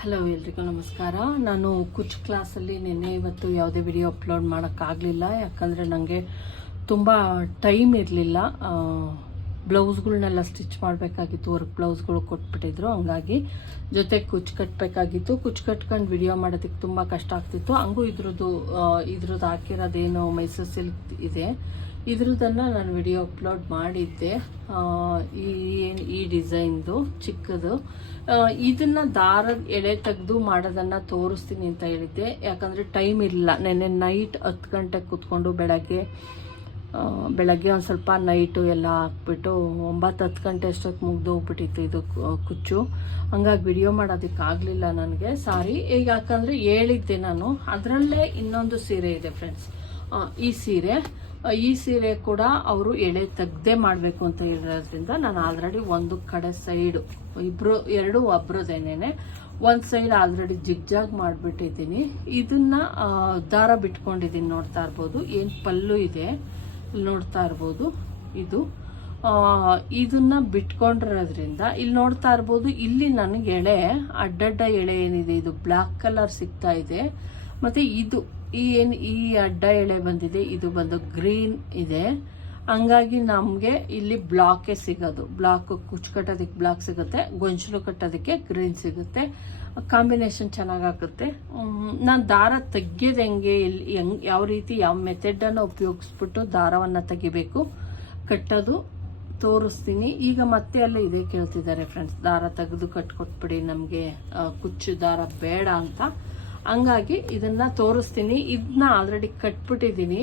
Hello ಎಲ್ರಿಗೂ ನಮಸ್ಕಾರ. ನಾನು ಕುಚ್ ಕ್ಲಾಸಲ್ಲಿ ನಿನ್ನೆ ಇವತ್ತು ಯಾವುದೇ ವಿಡಿಯೋ ಅಪ್ಲೋಡ್ ಮಾಡೋಕ್ಕಾಗಲಿಲ್ಲ ಯಾಕಂದರೆ ನನಗೆ ತುಂಬ ಟೈಮ್ ಇರಲಿಲ್ಲ. ಬ್ಲೌಸ್ಗಳನ್ನೆಲ್ಲ ಸ್ಟಿಚ್ ಮಾಡಬೇಕಾಗಿತ್ತು ವರ್ಕ್ ಬ್ಲೌಸ್ಗಳು ಕೊಟ್ಬಿಟ್ಟಿದ್ರು. ಹಂಗಾಗಿ ಜೊತೆ ಕುಚ್ ಕಟ್ಟಬೇಕಾಗಿತ್ತು ಕುಚ್ ಕಟ್ಕೊಂಡು ವಿಡಿಯೋ ಮಾಡೋದಕ್ಕೆ ತುಂಬ ಕಷ್ಟ ಆಗ್ತಿತ್ತು. ಹಂಗೂ ಇದ್ರದ್ದು ಇದ್ರದ್ದು ಹಾಕಿರೋದೇನು ಮೈಸೂರು ಸಿಲ್ಕ್ ಇದೆ. ಇದ್ರದ್ದನ್ನು ನಾನು ವಿಡಿಯೋ ಅಪ್ಲೋಡ್ ಮಾಡಿದ್ದೆ. ಈ ಈ ಡಿಸೈನ್ದು ಚಿಕ್ಕದು. ಇದನ್ನು ದಾರದ ಎಳೆ ತೆಗೆದು ಮಾಡೋದನ್ನು ತೋರಿಸ್ತೀನಿ ಅಂತ ಹೇಳಿದ್ದೆ. ಯಾಕಂದರೆ ಟೈಮ್ ಇಲ್ಲ. ನೆನ್ನೆ ನೈಟ್ ಹತ್ತು ಗಂಟೆಗೆ ಕೂತ್ಕೊಂಡು ಬೆಳಗ್ಗೆ ಬೆಳಗ್ಗೆ ಒಂದು ಸ್ವಲ್ಪ ನೈಟು ಎಲ್ಲ ಹಾಕ್ಬಿಟ್ಟು ಒಂಬತ್ತು ಹತ್ತು ಗಂಟೆ ಅಷ್ಟೊತ್ತು ಮುಗ್ದು ಹೋಗ್ಬಿಟ್ಟಿತ್ತು ಇದು ಕುಚ್ಚು. ಹಂಗಾಗಿ ವಿಡಿಯೋ ಮಾಡೋದಕ್ಕೆ ಆಗಲಿಲ್ಲ ನನಗೆ. ಸಾರಿ ಈಗ ಯಾಕಂದರೆ ಹೇಳಿದ್ದೆ ನಾನು. ಅದರಲ್ಲೇ ಇನ್ನೊಂದು ಸೀರೆ ಇದೆ ಫ್ರೆಂಡ್ಸ್ ಈ ಸೀರೆ. ಈ ಸೀರೆ ಕೂಡ ಅವರು ಎಳೆ ತೆಗ್ದೇ ಮಾಡಬೇಕು ಅಂತ ಹೇಳಿರೋದ್ರಿಂದ ನಾನು ಆಲ್ರೆಡಿ ಒಂದು ಕಡೆ ಸೈಡು ಇಬ್ರು, ಎರಡು ಒಬ್ರದೇನೇನೆ. ಒಂದು ಸೈಡ್ ಆಲ್ರೆಡಿ ಜಿಗ್ಜಾಗ್ ಮಾಡಿಬಿಟ್ಟಿದ್ದೀನಿ. ಇದನ್ನ ದಾರ ಬಿಟ್ಕೊಂಡಿದ್ದೀನಿ ನೋಡ್ತಾ ಇರ್ಬೋದು. ಏನು ಪಲ್ಲು ಇದೆ ನೋಡ್ತಾ ಇರ್ಬೋದು ಇದು. ಇದನ್ನ ಬಿಟ್ಕೊಂಡಿರೋದ್ರಿಂದ ಇಲ್ಲಿ ನೋಡ್ತಾ ಇರ್ಬೋದು, ಇಲ್ಲಿ ನನಗೆ ಎಳೆ, ಅಡ್ಡಡ್ಡ ಎಳೆ ಏನಿದೆ, ಇದು ಬ್ಲ್ಯಾಕ್ ಕಲರ್ ಸಿಗ್ತಾ ಇದೆ. ಮತ್ತೆ ಇದು ಈ ಏನು ಈ ಅಡ್ಡ ಎಳೆ ಬಂದಿದೆ, ಇದು ಬಂದು ಗ್ರೀನ್ ಇದೆ. ಹಂಗಾಗಿ ನಮಗೆ ಇಲ್ಲಿ ಬ್ಲಾಕೇ ಸಿಗೋದು. ಬ್ಲಾಕ್ ಕುಚ್ಚು ಕಟ್ಟೋದಕ್ಕೆ ಬ್ಲಾಕ್ ಸಿಗುತ್ತೆ, ಗೊಂಚಲು ಕಟ್ಟೋದಕ್ಕೆ ಗ್ರೀನ್ ಸಿಗುತ್ತೆ. ಕಾಂಬಿನೇಷನ್ ಚೆನ್ನಾಗಾಗುತ್ತೆ. ನಾನು ದಾರ ತೆಗ್ಯೋದು ಹೆಂಗೆ ಇಲ್ಲಿ ಹೆಂಗ್, ಯಾವ ರೀತಿ, ಯಾವ ಮೆಥಡನ್ನು ಉಪಯೋಗಿಸ್ಬಿಟ್ಟು ದಾರವನ್ನು ತೆಗಿಬೇಕು, ಕಟ್ಟೋದು ತೋರಿಸ್ತೀನಿ. ಈಗ ಮತ್ತೆ ಅಲ್ಲ ಇದೇ ಕೇಳ್ತಿದ್ದಾರೆ ಫ್ರೆಂಡ್ಸ್ ದಾರ ತೆಗೆದು ಕಟ್ಕೊಟ್ಬಿಡಿ ನಮಗೆ ಕುಚ್ಚು ದಾರ ಬೇಡ ಅಂತ. ಹಂಗಾಗಿ ಇದನ್ನ ತೋರಿಸ್ತೀನಿ. ಇದನ್ನ ಆಲ್ರೆಡಿ ಕಟ್ಬಿಟ್ಟಿದ್ದೀನಿ.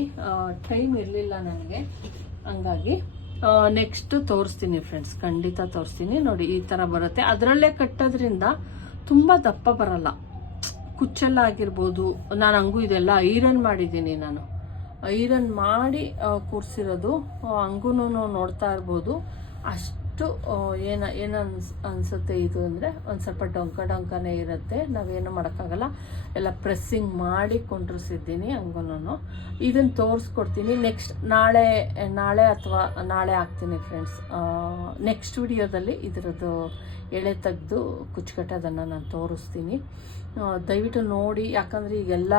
ಟೈಮ್ ಇರಲಿಲ್ಲ ನನಗೆ. ಹಂಗಾಗಿ ನೆಕ್ಸ್ಟ್ ತೋರಿಸ್ತೀನಿ ಫ್ರೆಂಡ್ಸ್ ಖಂಡಿತ ತೋರಿಸ್ತೀನಿ. ನೋಡಿ, ಈ ಥರ ಬರುತ್ತೆ. ಅದರಲ್ಲೇ ಕಟ್ಟೋದ್ರಿಂದ ತುಂಬ ದಪ್ಪ ಬರಲ್ಲ. ಕುಚ್ಚೆಲ್ಲ ಆಗಿರ್ಬೋದು. ನಾನು ಹಂಗೂ ಇದೆಲ್ಲ ಐರನ್ ಮಾಡಿದ್ದೀನಿ ನಾನು. ಐರನ್ ಮಾಡಿ ಕೂರಿಸಿರೋದು. ಹಂಗೂ ನೋಡ್ತಾ ಇರ್ಬೋದು. ಅಷ್ಟು ಆ, ಏನ ಏನು ಅನ್ಸ್ ಅನ್ಸುತ್ತೆ ಇದು ಅಂದರೆ ಒಂದು ಸ್ವಲ್ಪ ಡೊಂಕ ಡೊಂಕನೇ ಇರುತ್ತೆ. ನಾವೇನು ಮಾಡೋಕ್ಕಾಗಲ್ಲ. ಎಲ್ಲ ಪ್ರೆಸ್ಸಿಂಗ್ ಮಾಡಿ ಕೊಂಡಿಸಿದ್ದೀನಿ ಹಂಗೂ ಇದನ್ನು ತೋರಿಸ್ಕೊಡ್ತೀನಿ. ನೆಕ್ಸ್ಟ್ ನಾಳೆ ನಾಳೆ ಅಥವಾ ನಾಳೆ ಹಾಕ್ತೀನಿ ಫ್ರೆಂಡ್ಸ್ ನೆಕ್ಸ್ಟ್ ವಿಡಿಯೋದಲ್ಲಿ ಇದರದ್ದು ಎಳೆ ತೆಗೆದು ಕುಚ್ಚುಕಟ್ಟೋದನ್ನು ನಾನು ತೋರಿಸ್ತೀನಿ. ದಯವಿಟ್ಟು ನೋಡಿ. ಯಾಕಂದರೆ ಈಗೆಲ್ಲ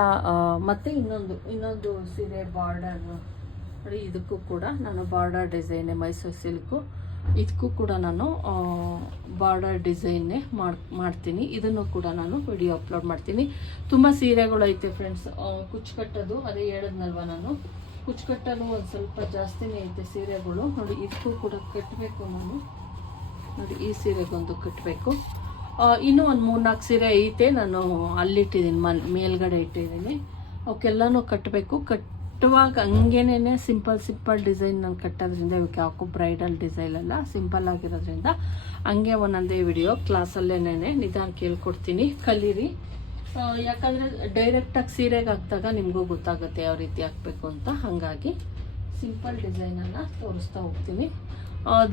ಮತ್ತೆ ಇನ್ನೊಂದು ಇನ್ನೊಂದು ಸೀರೆ ಬಾರ್ಡರ್ ನೋಡಿ ಇದಕ್ಕೂ ಕೂಡ ನಾನು ಬಾರ್ಡರ್ ಡಿಸೈನೇ ಮೈಸೂರು ಸಿಲ್ಕು ಇದಕ್ಕೂ ಕೂಡ ನಾನು ಬಾರ್ಡರ್ ಡಿಸೈನ್ನೇ ಮಾಡಿ, ಮಾಡ್ತೀನಿ. ಇದನ್ನು ಕೂಡ ನಾನು ವಿಡಿಯೋ ಅಪ್ಲೋಡ್ ಮಾಡ್ತೀನಿ. ತುಂಬ ಸೀರೆಗಳು ಐತೆ ಫ್ರೆಂಡ್ಸ್. ಕುಚ್ಚು ಕಟ್ಟೋದು ಅದೇ ಹೇಳಿದ್ನಲ್ವ ನಾನು? ಕುಚ್ಚು ಕಟ್ಟಲು ಒಂದು ಸ್ವಲ್ಪ ಜಾಸ್ತಿನೇ ಐತೆ ಸೀರೆಗಳು. ನೋಡಿ, ಇದಕ್ಕೂ ಕೂಡ ಕಟ್ಟಬೇಕು ನಾನು. ನೋಡಿ, ಈ ಸೀರೆಗೊಂದು ಕಟ್ಟಬೇಕು ಇನ್ನೂ ಒಂದು ಮೂರ್ನಾಲ್ಕು ಸೀರೆ ಐತೆ. ನಾನು ಅಲ್ಲಿಟ್ಟಿದ್ದೀನಿ ಮೇಲ್ಗಡೆ ಇಟ್ಟಿದ್ದೀನಿ. ಅವಕ್ಕೆಲ್ಲನೂ ಕಟ್ಟಬೇಕು ಕಟ್ಟುವಾಗ ಹಂಗೇನೆ ಸಿಂಪಲ್ ಸಿಂಪಲ್ ಡಿಸೈನ್ ನಾನು ಕಟ್ಟೋದ್ರಿಂದ ಇವಕ್ಕೆ ಯಾಕೋ ಬ್ರೈಡಲ್ ಡಿಸೈನ್ ಎಲ್ಲ ಸಿಂಪಲ್ ಆಗಿರೋದ್ರಿಂದ ಹಂಗೆ ಒಂದೊಂದೇ ವಿಡಿಯೋ ಕ್ಲಾಸಲ್ಲೇನೆ ನಿಧಾನ ಕೇಳ್ಕೊಡ್ತೀನಿ, ಕಲೀರಿ. ಯಾಕಂದರೆ ಡೈರೆಕ್ಟಾಗಿ ಸೀರೆಗೆ ಹಾಕಿದಾಗ ನಿಮಗೂ ಗೊತ್ತಾಗುತ್ತೆ ಯಾವ ರೀತಿ ಹಾಕಬೇಕು ಅಂತ. ಹಾಗಾಗಿ ಸಿಂಪಲ್ ಡಿಸೈನನ್ನು ತೋರಿಸ್ತಾ ಹೋಗ್ತೀನಿ.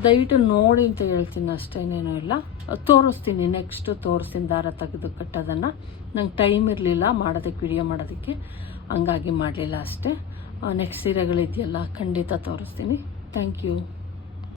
ದಯವಿಟ್ಟು ನೋಡಿ ಅಂತ ಹೇಳ್ತೀನಿ ಅಷ್ಟೇನೇನೂ ಇಲ್ಲ. ತೋರಿಸ್ತೀನಿ ನೆಕ್ಸ್ಟ್ ತೋರಿಸ್ತೀನಿ, ದಾರ ತೆಗೆದು ಕಟ್ಟೋದನ್ನು. ನಂಗೆ ಟೈಮ್ ಇರಲಿಲ್ಲ ಮಾಡೋದಕ್ಕೆ ವಿಡಿಯೋ ಮಾಡೋದಕ್ಕೆ. ಹಂಗಾಗಿ ಮಾಡಲಿಲ್ಲ ಅಷ್ಟೇ. ನೆಕ್ಸ್ಟ್ ಸೀರೆಗಳಿದೆಯಲ್ಲ, ಖಂಡಿತ ತೋರಿಸ್ತೀನಿ. Thank you